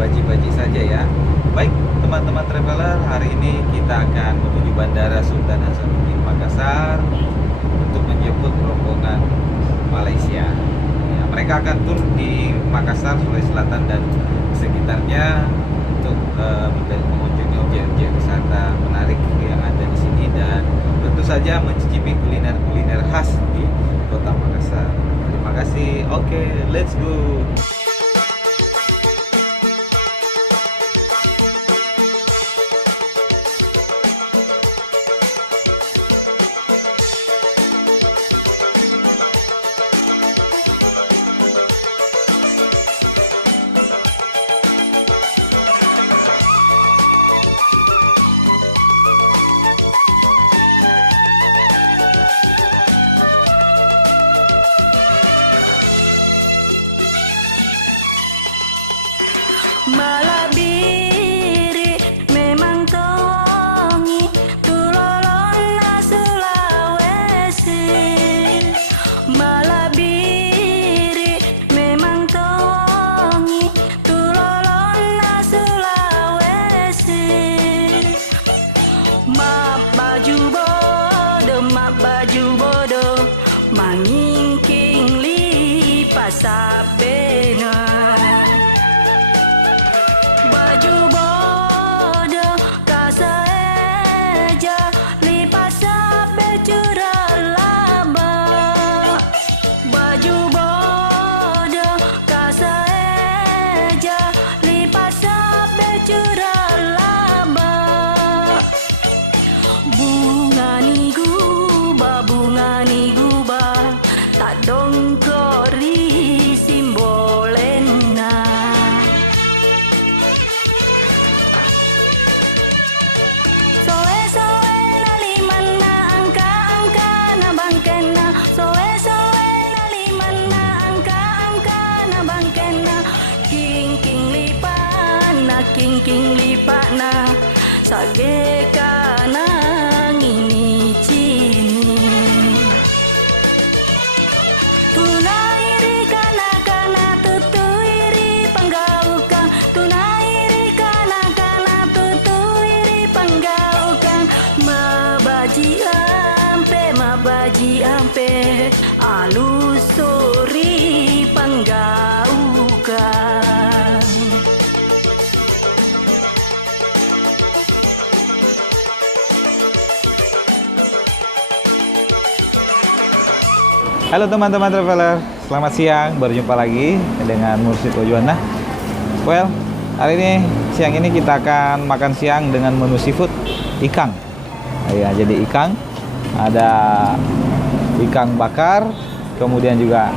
baji-baji saja ya. Baik teman-teman traveler, hari ini kita akan menuju Bandara Sultan Hasanuddin Makassar untuk menjemput rombongan Malaysia ya, mereka akan tur di Makassar, Sulawesi Selatan dan sekitarnya untuk mengunjungi objek-objek wisata menarik yang ada di sini dan tentu saja mencicipi kuliner-kuliner khas di Kota Makassar. Terima kasih. Oke, let's go. Malabiri memang tongi tulolona Sulawesi. Malabiri memang tongi tulolona Sulawesi. Mak baju bodo mangingking li pasabena. Baju bodoh kasa eja lipas sampai curah laba. Baju bodoh kasa eja lipas sampai curah laba. Bunga ni guba tak dongkori simbolena. King lipana sage kana ngini cini. Tunairi kana tutuiri panggaukan. Tunairi kana tutuiri panggaukan. Mabaji ampe alusuri panggaukan. Halo teman-teman traveler, selamat siang. Berjumpa lagi dengan Mursyid Ojuana. Well, hari ini siang ini kita akan makan siang dengan menu seafood ikan. Ya, jadi ikan, ada ikan bakar, kemudian juga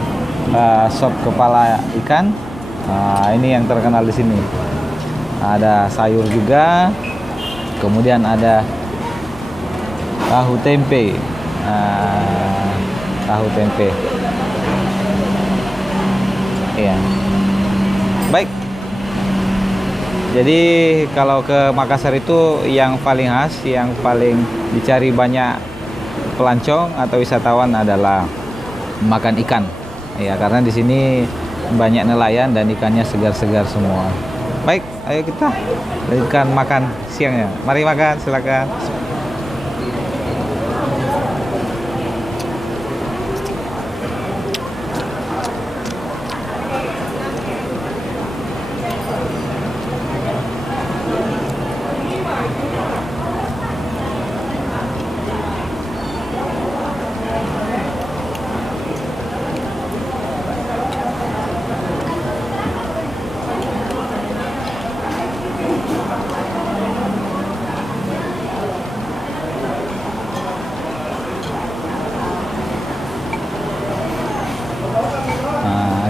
sop kepala ikan. Ini yang terkenal di sini. Ada sayur juga, kemudian ada tahu tempe. Tahu tempe. Iya. Baik. Jadi kalau ke Makassar itu yang paling khas, yang paling dicari banyak pelancong atau wisatawan adalah makan ikan. Ya, karena di sini banyak nelayan dan ikannya segar-segar semua. Baik, ayo kita lanjutkan makan siangnya. Mari makan, silakan.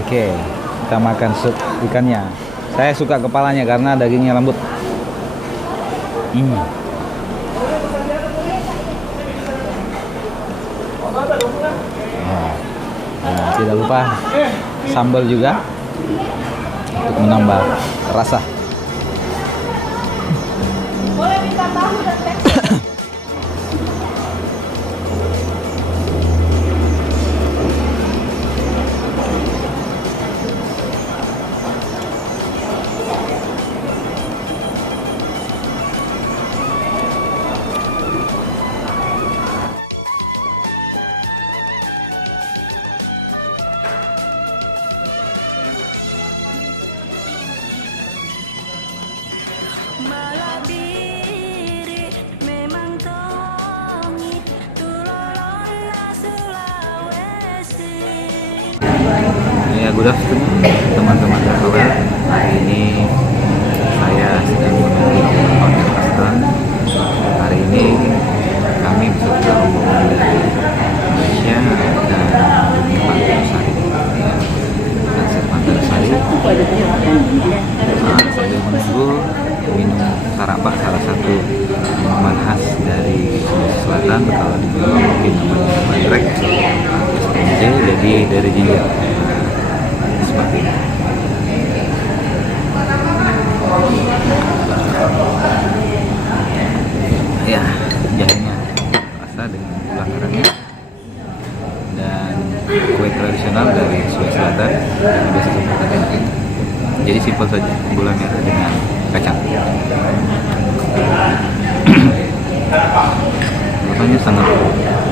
Oke, kita makan sup ikannya. Saya suka kepalanya karena dagingnya lembut. Tidak lupa sambal juga untuk menambah rasa. Boleh minta tahu dan tekstur. Malabiri memang tongi tulolona Sulawesi. Ya, good afternoon teman-teman traveler. Hari ini saya sedang menuju ke Hotel Asta. Hari ini kami beserta rombongan dari Malaysia dan Pantai Losari. Ya, Transit Pantai Losari. Sambil menunggu minum sarapan, salah satu minuman khas dari Sulawesi Selatan, kalau di Jawa mungkin namanya bandrek, jadi dari ginger. Seperti ini. Ya, jahenya rasa dengan bakarannya dan kue tradisional dari Sulawesi Selatan yang biasa kita enak. Jadi simpel saja, gula merah dengan kacang. Rasanya sangat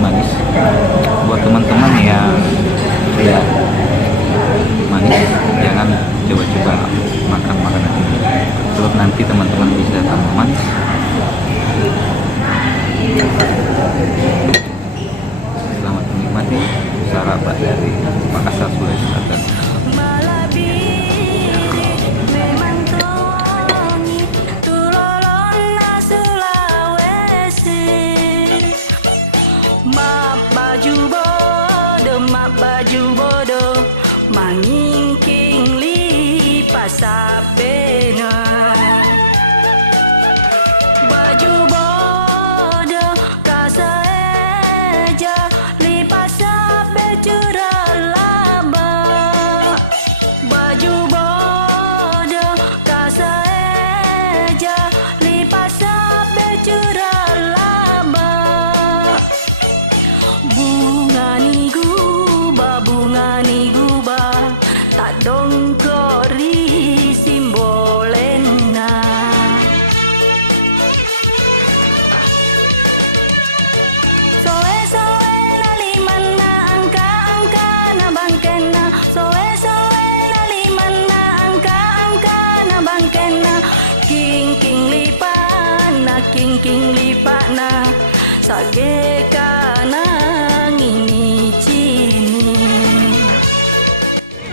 manis. Buat teman-teman yang sudah manis, jangan coba-coba makan makanan ini, sebab nanti teman-teman bisa tambah manis. Selamat menikmati sarapan dari Makassar, Sulawesi Selatan. Malabiri memang tongi tulolona Sulawesi. Mak baju bodoh mangingking li pasabena. Baju bodoh kasaeja li pasabe curalaba. Baju bodoh kasaeja li pasabe curalaba. Bunga ni guba tak dongkori simbolena. Soe na liman na angka na bangkena. Soe na liman na angka na bangkena. King lipa na sage kana ngini cini.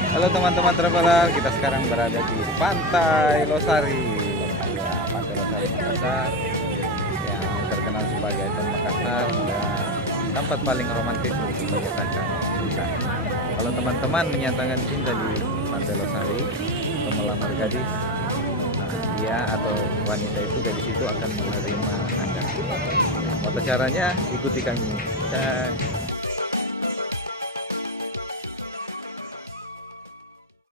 Halo teman-teman traveler, kita sekarang berada di Pantai Losari. Ya, Pantai Losari Makassar yang terkenal sebagai ikon Makassar dan tempat paling romantis untuk menyatakan cinta. Kalau teman-teman menyatakan cinta di Pantai Losari atau melamar gadis, dia atau wanita itu gadis itu akan menerima Anda. Apa caranya? Ikuti kami. Dan